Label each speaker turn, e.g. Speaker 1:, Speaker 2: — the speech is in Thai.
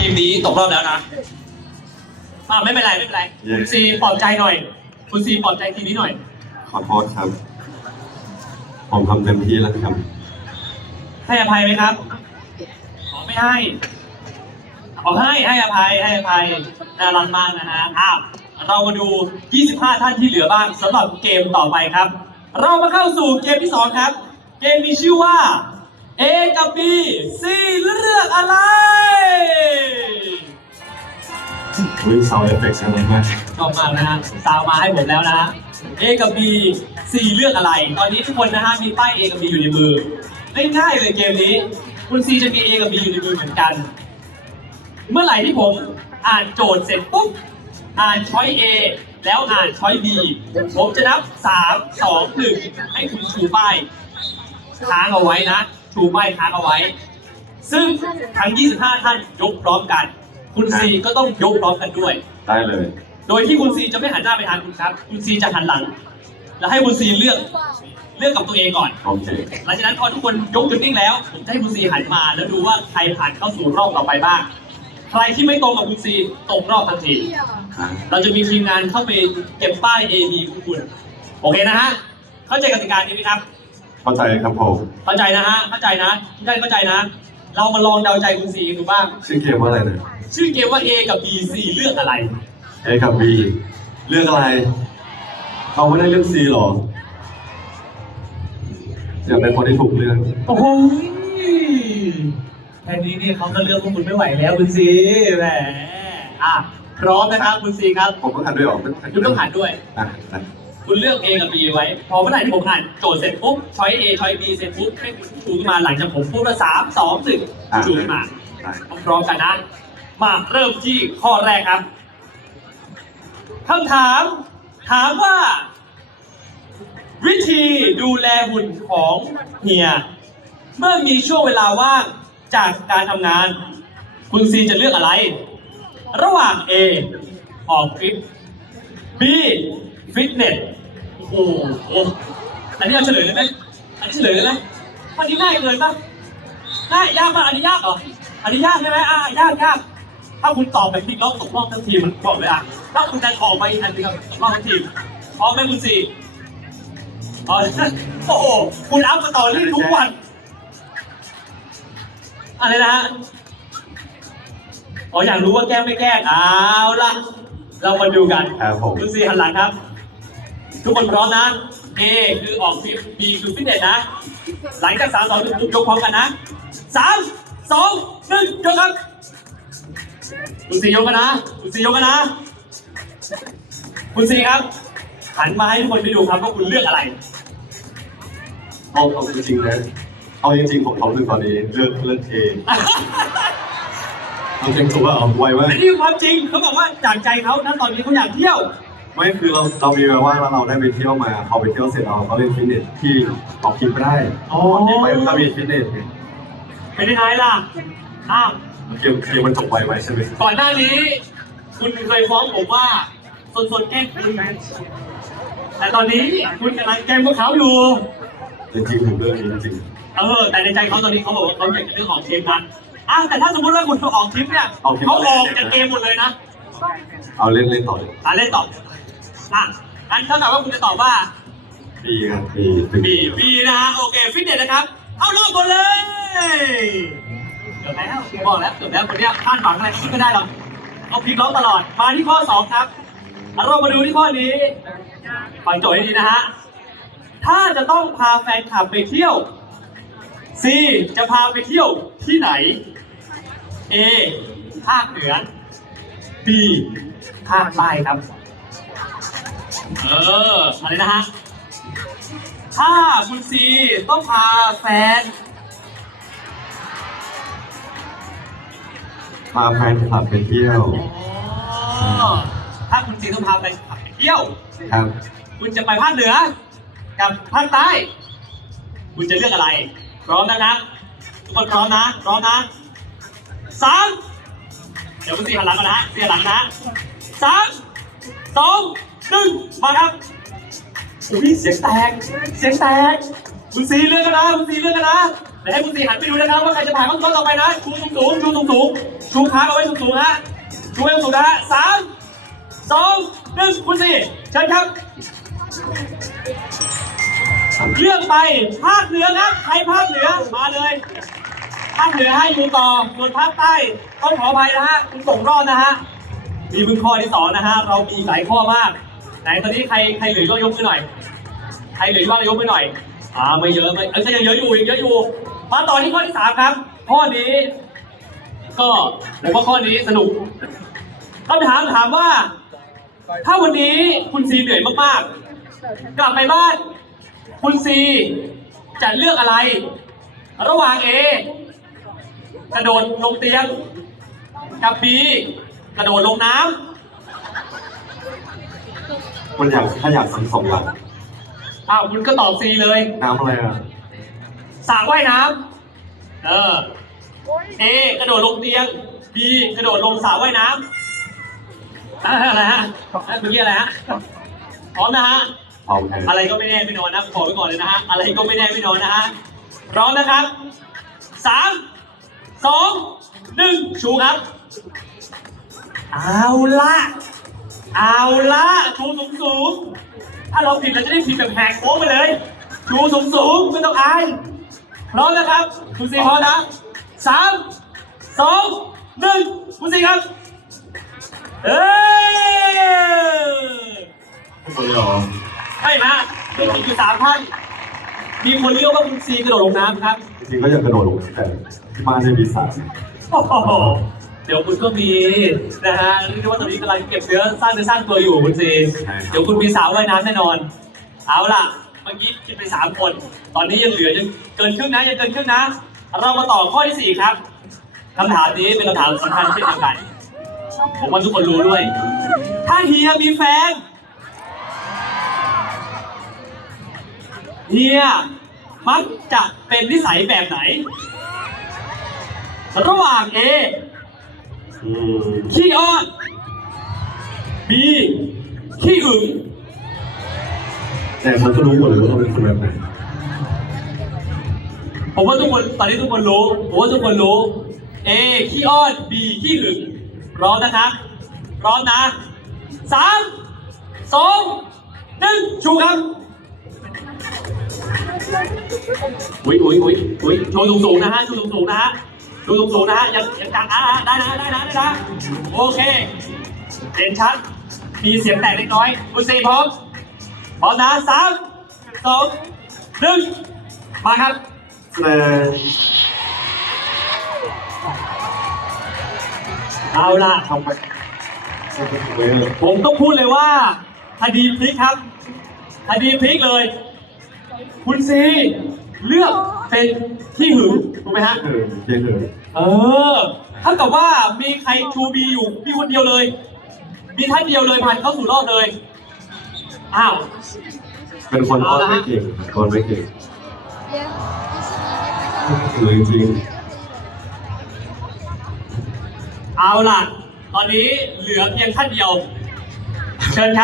Speaker 1: ทีมนี้ตกรอบแล้วนะอ่าไม่เป็นไรไม่เป็นไร
Speaker 2: เย้
Speaker 1: คุณซีปลอบใจหน่อย คุณซีปลอบใจทีมนี้หน่อย
Speaker 2: ขอโทษครับ ผมทำเต็มที่แล้วครับ
Speaker 1: ให้อภัยไหมครับขอไม่ให้ขอให้ให้อภัยให้อภัยน่ารักมากนะฮะอ้าวเรามาดู 25 ท่านที่เหลือบ้างสำหรับเกมต่อไปครับ เรามาเข้าสู่เกมที่ 2 ครับ เกมมีชื่อว่า A กับ B C เลือกอะไร
Speaker 2: วิ่งเซาเอฟเฟกต์อะไรมาก
Speaker 1: ชอบมากนะฮะซาวมาให้ผมแล้วนะฮะ A กับ B C เลือกอะไร ตอนนี้ทุกคนนะฮะมีป้าย A กับ B อยู่ในมือง่ายๆเลยเกมนี้ คุณ C จะมี A กับ B อยู่ในมือเหมือนกัน เมื่อไหร่ที่ผมอ่านโจทย์เสร็จปุ๊บ อ่านช้อย A แล้วอ่านช้อย B ผมจะนับ 3 2 1 ให้คุณชูป้ายค้างเอาไว้นะ ชูป้ายค้างเอาไว้ ซึ่งทั้ง 25 ท่านยกพร้อมกัน คุณ C ก็ต้องยกพร้อมกันด้วย
Speaker 2: ได้เลย
Speaker 1: โดยที่คุณซีจะไม่หันหน้าไปทางคุณครับ คุณซีจะหันหลัง แล้วให้คุณซีเลือกเลือกกับตัวเองก่อน
Speaker 2: โอเค
Speaker 1: หลังจากนั้นพอทุกคนยกจุดนิ่งแล้วผมจะให้คุณซีหันมา แล้วดูว่าใครผ่านเข้าสู่รอบต่อไปบ้าง ใครที่ไม่ตรงกับคุณซีตกรอบทันที
Speaker 2: อะ
Speaker 1: เราจะมีทีมงานเข้าไปเก็บป้าย A B ของคุณ โอเคนะฮะ เข้าใจกติกานี้ไหมครับ
Speaker 2: เข้าใจครับผม
Speaker 1: เข้าใจนะฮะ เข้าใจนะทุกท่านเข้าใจนะ เรามาลองเดาใจคุณซีดูบ้าง
Speaker 2: ชื่อเกมว่าอะไรนะ
Speaker 1: ชื่อเกมว่า A กับ B C เลือกอะไร
Speaker 2: A กับ B เลือกอะไรเขาไม่ได้เลือก C หรออยากเป็นคนที่ถูกเลือก
Speaker 1: โอ้โหแค่นี้นี่เขาก็เลือกพวกคุณไม่ไหวแล้วคุณซีแหมอะพร้อมนะครับคุณซีครับ
Speaker 2: ผมต้องหันด้วยเหรอ
Speaker 1: คุณต้องหันด้วย
Speaker 2: อะอะ
Speaker 1: คุณเลือก A กับ B ไว้ พอเมื่อไหร่ที่ผมอ่านโจทย์เสร็จปุ๊บช้อย A ช้อย B เสร็จปุ๊บให้คุณชูขึ้นมาหลังจากผมพูดว่าสามสองหนึ่ง
Speaker 2: อะ
Speaker 1: ชูขึ้นมาพร้อมกันนะมาเริ่มที่ข้อแรกครับคำถาม ถามว่า วิธีดูแลหุ่นของเฮีย เมื่อมีช่วงเวลาว่างจากการทำงาน คุณซีจะเลือกอะไร ระหว่าง A ออกฟิต B ฟิตเนสโอ้โหอันนี้เอาเฉลยเลยไหมอันนี้เฉลยเลยไหมอันนี้ง่ายเกินปะง่ายยากปะอันนี้ยากเหรออันนี้ยากใช่ไหมอะยากยากถ้าคุณตอบแบบพลิกล็อกตกรอบทั้งทีมมันบอกเลยอะถ้าคุณจะออกไปอีกอันหนึงตกรอบทั้งทีมพร้อมไหมคุณซีอ๋อโอ้โหคุณอัพมาต่อเรื่ทุกวันอะไรนะฮะอ๋ออยากรู้ว่าแกล้งไม่แกล้งเอาละเรามาดูกัน
Speaker 2: ครับผม
Speaker 1: คุณซีหันหลังครับ ทุกคนพร้อมนะ A คือออกฟิต B คือฟิตเนสนะ หลังจากสามสองหนึ่งปุ๊บยกพร้อมกันนะสามสองหนึ่งยกครับคุณซียกกันนะคุณซียกกันนะ คุณซีครับหันมาให้ทุกคนได้ดูครับว่าคุณเลือกอะไร
Speaker 2: เอาเอาจริงๆนะเอาจริงๆผมเขาเป็นตอนนี้เลือกเลือก A เอาจริงถูกว่าเอาไวมาก
Speaker 1: อันนี้คือความจริงเขาบอกว่าจากใจเขาณตอนนี้เขาอยากเที่ยว
Speaker 2: ไม่คือเราเรามีเวลาว่างแล้วเราได้ไปเที่ยวมาพอไปเที่ยวเสร็จเราก็เล่นฟิตเนสที่ออกคลิปไม่ได้
Speaker 1: อ๋อ
Speaker 2: ที่ไปก็มีฟิตเนสไง
Speaker 1: เป็นยังไงล่ะอ้าว
Speaker 2: เกมเกมมันจบไวไหมใช่ไหม
Speaker 1: ก่อนหน้านี้ คุณเคยฟ้องผมว่าสนๆแกล้งคุณแต่ตอนนี้คุณกำลังแกล้งพวกเขาอยู่
Speaker 2: จริงๆผมเลือกนี้จริง
Speaker 1: เออ แต่ในใจเขาตอนนี้เขาบอกว่าเขาอยากจะเลือกออกทริปนะอ้าวแต่ถ้าสมมติว่าคุณออกทริปเนี่ยเขาออกจากเกมหมดเลยนะ
Speaker 2: ๆ เอาเล่นเล่นต่อเลย
Speaker 1: อะเล่นต่ออะงั้นเท่ากับว่าคุณจะตอบว่า
Speaker 2: บีครับบี
Speaker 1: บีบีนะฮะโอเคฟิตเนสนะครับเข้ารอบก่อนเลยเกือบแล้วบอกแล้วเกือบแล้วคนเนี้ยคาดหวังอะไรคิดไม่ได้หรอกเอาพลิกล็อกตลอดมาที่ข้อสองครับเรามาดูที่ข้อนี้ฟังโจทย์ให้ดีนะฮะถ้าจะต้องพาแฟนคลับไปเที่ยว C จะพาไปเที่ยวที่ไหน A ภาคเหนือ B ภาคใต้ครับ เอออะไรนะฮะ ถ้าคุณซีต้องพาแฟน
Speaker 2: พาแฟนคลับไปเที่ยว
Speaker 1: อ๋อ ถ้าคุณซีต้องพาแฟนคลับไปเที่ยว
Speaker 2: ครับ
Speaker 1: คุณจะไปภาคเหนือ กับภาคใต้ คุณจะเลือกอะไร พร้อมนะครับ ทุกคนพร้อมนะ พร้อมนะสาม เดี๋ยวคุณซีหันหลังก่อนนะซีหันหลังนะสามสองหนึ่งมาครับอุ้ยเสียงแตก เสียงแตกคุณซีเลือกกันนะคุณซีเลือกกันนะเดี๋ยวให้คุณสีหันไปดูนะครับว่าใครจะผ่านเข้ารอบต่อไปนะชูสูงสูงชูสูงสูงชูขาเอาไว้สูงสูงฮะชูไว้สูงสูงนะฮะสามสองหนึ่งคุณสีเชิญครับเลือกไปภาคเหนือครับใครภาคเหนือมาเลย ภาคเหนือให้อยู่ต่อ ส่วนภาคใต้ต้องขออภัยนะฮะคุณส่งรอบนะฮะ มีพึ่งข้อที่สองนะฮะ เรามีหลายข้อมาก ไหนตอนนี้ใครใครเหลือก็ยกมือหน่อย ใครเหลือว่างยกมือหน่อย อ่าไม่เยอะไม่เอ้ยยังเยอะอยู่ยังเยอะอยู่ มาต่อที่ข้อที่สามครับ ข้อนี้ ก็ผมว่าข้อนี้สนุกคำถามถามว่า ถ้าวันนี้คุณซีเหนื่อยมากๆ กลับไปบ้าน คุณซีจะเลือกอะไร ระหว่างเอ กระโดดลงเตียงกับบีกระโดดลงน้ำ
Speaker 2: มันอยากถ้าอยากทั้งสองอย่าง
Speaker 1: อ้าวคุณก็ตอบซีเลย
Speaker 2: น้ำอะไรอะ
Speaker 1: สระว่ายน้ำเออเอกระโดดลงเตียงบีกระโดดลงสระว่ายน้ำอะอะไรฮะเมื่อกี้อะไรฮะพร้อมนะฮะ
Speaker 2: เอาแทน
Speaker 1: อะไรก็ไม่แน่ไม่นอนนะขอไว้ก่อนเลยนะฮะ อะไรก็ไม่แน่ไม่นอนนะฮะพร้อมนะครับสาม สองหนึ่งชูครับ เอาละ เอาละชูสูงสูงถ้าเราผิดเราจะได้ผิดแบบแหกโค้งไปเลย ชูสูงสูงไม่ต้องอายพร้อมนะครับคุณซีพร้อมนะสามสองหนึ่งคุณซีครับ เอ้ย
Speaker 2: คนเดียวเหรอ
Speaker 1: ใช่ไหมฮะมีอีกอยู่สามท่าน มีคนเลือกว่าคุณซีกระโดดลงน้ำครับ
Speaker 2: จริงๆก็อยากกระโดดลงแต่ที่บ้านไม่มีสระ
Speaker 1: โอ้โหเดี๋ยวคุณก็มีนะฮะเรียกได้ว่าตอนนี้กำลังเก็บเนื้อสร้างเนื้อสร้างตัวอยู่คุณซีเดี๋ยวคุณมีสาวว่ายน้ำแน่นอน เอาล่ะ เมื่อกี้คิดไปสามคน ตอนนี้ยังเหลือยังเกินครึ่งนะยังเกินครึ่งนะ เรามาต่อข้อที่สี่ครับคำถามนี้เป็นคำถามสำคัญเช่นเดียวกันผมว่าทุกคนรู้ด้วย ถ้าเฮียมีแฟน เฮียมักจะเป็นนิสัยแบบไหน ระหว่าง A
Speaker 2: อืม
Speaker 1: ขี้อ้อน B ขี้หึง
Speaker 2: แต่มันก็รู้หมดเลยว่าเราเป็นคนแบบไหน
Speaker 1: ผมว่าทุกคนตอนนี้ทุกคนรู้ผมว่าทุกคนรู้ A ขี้อ้อน B ขี้หึงพร้อมนะครับพร้อมนะสามสองหนึ่งชูครับ อุ้ยอุ้ยอุ้ยอุ้ยโชว์สูงสูงนะฮะ โชว์สูงสูงนะฮะ โชว์สูงสูงนะฮะยังยังจังนะฮะ ได้นะได้นะได้นะโอเคเด่นชัด มีเสียงแตกเล็กน้อย คุณสี่พร้อมพร้อมนะสามสองหนึ่งมาครับเอาล่ะ ผมต้องพูดเลยว่าคดีพลิกครับคดีพลิกเลย คุณซีเลือกเป็นที่หึงถูกไหมฮะ
Speaker 2: เออเจนเออ
Speaker 1: เออเท่ากับว่ามีใครชูบีอยู่มีคนเดียวเลย มีท่านเดียวเลยผ่านเข้าสู่รอบเลย อ้าว
Speaker 2: เป็นคนอ้อนไม่เก่งคนไม่เก่งเลยจริง
Speaker 1: เอาล่ะ ตอนนี้เหลือเพียงท่านเดียว เชิญครับ